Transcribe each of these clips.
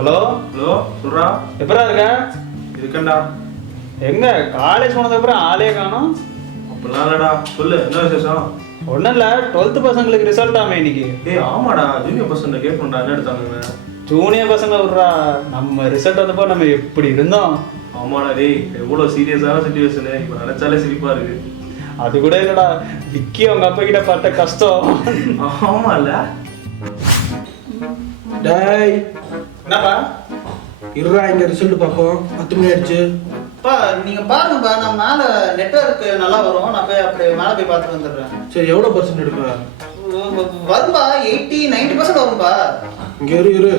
Hello hello சொல்றா. எப்படா இருக்க? இருக்கேன்டா. எங்க காலேஜ் போனதுக்கப்புறம் ஆளே காணோம். அப்படிலாம் இல்லடா. சொல்லு, என்ன விசேஷம்? ஒன்றும் இல்லை, 12th பசங்களுக்கு ரிசல்ட் ஆமே இன்னைக்கு. ஆமாடா, ஜூனியர் பசங்க கேட்கணும்டா, என்ன எடுத்தாங்க? ஜூனியர் பசங்க விட்றா, நம்ம ரிசல்ட் வந்தப்போ நம்ம எப்படி இருந்தோம். ஆமாடா டேய், எவ்வளோ சீரியஸான சுச்சுவேஷனு, இப்போ நினைச்சாலே சிரிப்பா இருக்கு. அது கூட இல்லடா, விக்கி அவங்க அப்பா கிட்ட பட்ட கஷ்டம். ஆமால டேய், என்னப்பா? இருடா இங்க ரிசல்ட் பார்ப்போம். 10 மணி ஆயிடுச்சு. அப்பா நீங்க பாருங்கப்பா, நான் மேலே நெட்வொர்க் நல்லா வரும், நான் போய் அப்படியே மேலே போய் பார்த்துட்டு வந்துடுறேன். சரி, எவ்வளோ பர்சன்ட் எடுப்ப? வரும்பா, 80-90% வரும்பா. இங்க இரு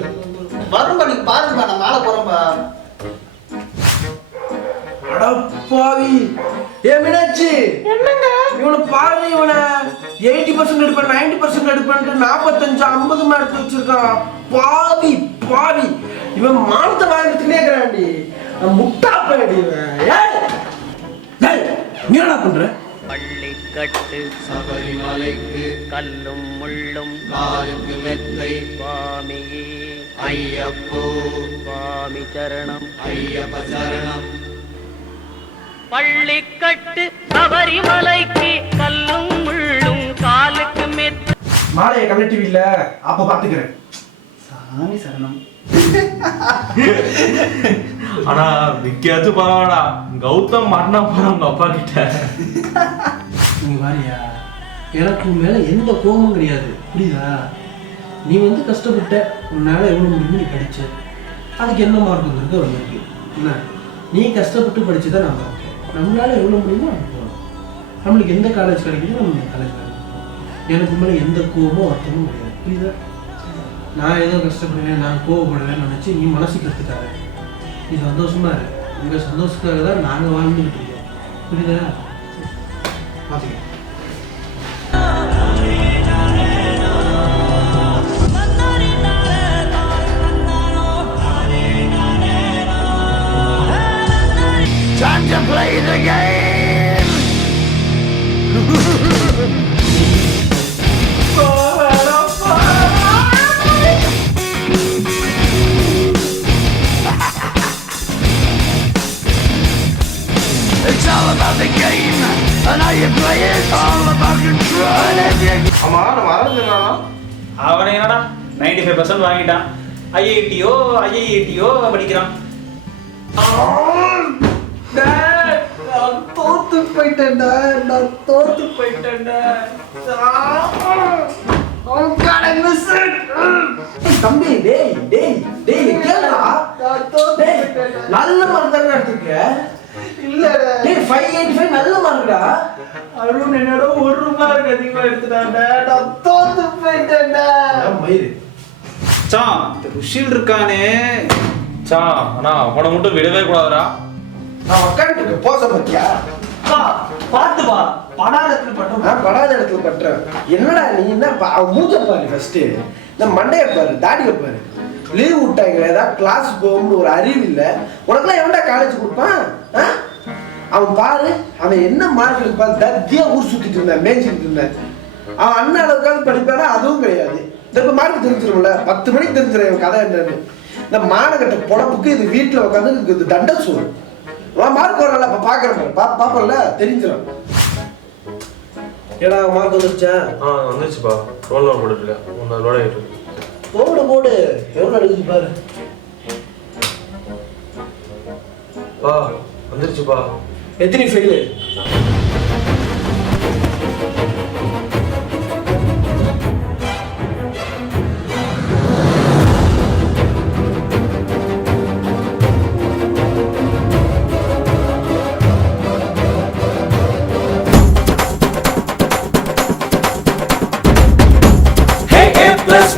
வரும்பா, நீங்க பாருங்கப்பா, நான் மேலே போறேன்பா. அடப்பாவி, ஏ மீனாட்சி, என்னங்க இவனை பாரு, இவனை 80% எடுப்பேன் 90% எடுப்பேன்ட்டு 45-50 எடுத்து வச்சிருக்கான். பாவி பாவி, இவன் மானத்தை வாங்கிட்டுனே இருக்கிறான்டி. முட்டா பையடி இவன். நீ என்ன பண்ற? பள்ளிக்கட்டு சபரிமலைக்கு கல்லும் முள்ளும் காலுக்கு மெத்தை சுவாமியே ஐயப்போ சுவாமி சரணம் ஐயப்ப சரணம். பள்ளிக்கட்டு சபரிமலைக்கு கல்லும் முள்ளும் காலுக்கு மெத்தை. மாலையை கமிட்டி இல்ல, அப்ப பாத்துக்கிறேன். சாமி சரணம். ஆனா விக்கியாச்சும் பரவாடா, கௌதம் மாட்டினா போற உங்க அப்பா கிட்ட. நீங்க பாரியா, எனக்கு உன் மேல எந்த கோபமும் கிடையாது, புரியுதா? நீ வந்து கஷ்டப்பட்ட, உன்னால எவ்வளவு முடியுமோ நீ படிச்ச, அதுக்கு என்ன மார்க் வந்திருக்கு வந்திருக்கு. என்ன நீ கஷ்டப்பட்டு படிச்சுதான் நான் இருக்கேன். நம்மளால எவ்வளவு முடியுமோ நம்ம போகணும். நம்மளுக்கு எந்த காலேஜ் கிடைக்குதோ நம்ம காலேஜ் கிடைக்கும். எனக்கு மேல எந்த கோபமும் வருத்தமும் கிடையாது, புரியுதா? நான் ஏதோ கஷ்டப்படுவேன், நான் கோவப்படுவேன்னு நினச்சி நீ மனசுக்கு எடுத்துக்காத. நீ சந்தோஷமா இரு. உங்கள் சந்தோஷத்துக்காக தான் நாங்கள் வாழ்ந்துக்கிட்டு இருக்கோம், புரியுதா? பார்த்துக்க. Time to play the game. It's all about the game and how you play it. All about control and everything. ஆமா, நான் மறந்துடுறா. அவனை என்னடா 95% வாங்கிட்டான். ஐஐடியோ படிக்கிறான். நான் தோத்து போயிட்டேன்டா, நான் தோத்து போயிட்டேன்டா. தம்பி, டேய் டேய் டேய், கேளுடா. நல்ல மார்க் தானே எடுத்துக்க. இல்லடா, டேய் 585 நல்ல மார்க்டா. அருண் என்னோட 1 மார்க் அதிகமா எடுத்துட்டான்டா, நான் தோத்து போயிட்டேன்டா. மயிரு சாம், இந்த ருஷில் இருக்கானே. ஆனா அவனை மட்டும் விடவே கூடாதுடா. நான் உட்காந்துட்டு போச பத்தியா? பார்த்து வா, படாதத்துல பட்டம். நான் படாத இடத்துல பட்டுறேன். என்னடா நீ என்ன அவன் மூஞ்ச பாரு, ஃபர்ஸ்ட் இந்த மண்டைய பாரு, தாடியை பாரு. லீவ் விட்டாங்க, ஏதாவது கிளாஸ் போகணும்னு ஒரு அறிவு இல்லை உனக்குலாம். எவன்டா காலேஜ் கொடுப்பான்? அவன் பாரு, அவன் என்ன மார்க் எடுப்பான். தத்தியா ஊர் சுத்திட்டு இருந்தான், மேய்ச்சிட்டு இருந்தான். அவன் அண்ணன் அளவுக்காவது படிப்பானா? அதுவும் கிடையாது. இந்த மார்க் தெரிஞ்சிரும்ல, 10 மணிக்கு தெரிஞ்சிடும் இவன் கதை என்னன்னு. இந்த மானகட்ட பொழப்புக்கு இது வீட்டில் உட்காந்து இது தண்டை சூழ். மார்க் வரல, அப்ப பாக்குறேன், பாப்பல தெரிஞ்சிடும். ஏடா மார்க் வந்துருச்சா? வந்துருச்சுப்பா. ரோல் நம்பர் போட்டுருக்கேன், 1 லோட ஆயிட்டு. போடு எவ்வளோ எடுக்குது பாரு. வந்துருச்சுப்பா. எத்தனை ஃபெயிலு?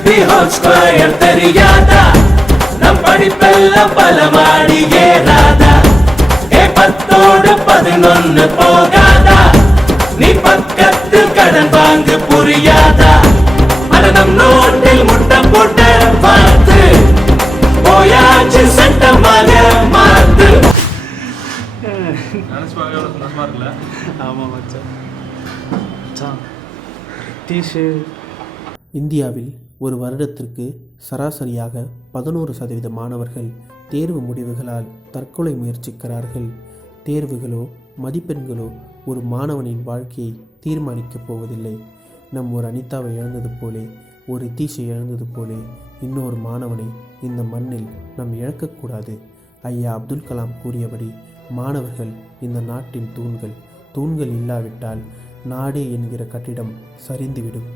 B whole square தெரியாதா? நம் படிப்பெல்லாம் பலமாடி ஏறாதா? 10ஓடு 11 போகாதா? நீ பக்கத்தில் கடன் வாங்கு புரியாதா? அட நம் நோட்டில் முட்டை போட்ட பார்த்து போயாச்சு சட்டமாக மாத்து. நினைச்சு பார்க்க எவ்வளோ சந்தோஷமா இருக்குல்ல? ஆமா மச்சான். இந்தியாவில் ஒரு வருடத்திற்கு சராசரியாக 11% மாணவர்கள் தேர்வு முடிவுகளால் தற்கொலை முயற்சிக்கிறார்கள். தேர்வுகளோ மதிப்பெண்களோ ஒரு மாணவனின் வாழ்க்கையை தீர்மானிக்கப் போவதில்லை. நம் ஒரு அனிதாவை இழந்தது போலே, ஒரு ரித்தீஷை இழந்தது போலே இன்னொரு மாணவனை இந்த மண்ணில் நாம் இழக்கக்கூடாது. ஐயா அப்துல் கலாம் கூறியபடி மாணவர்கள் இந்த நாட்டின் தூண்கள். தூண்கள் இல்லாவிட்டால் நாடே என்கிற கட்டிடம் சரிந்துவிடும்.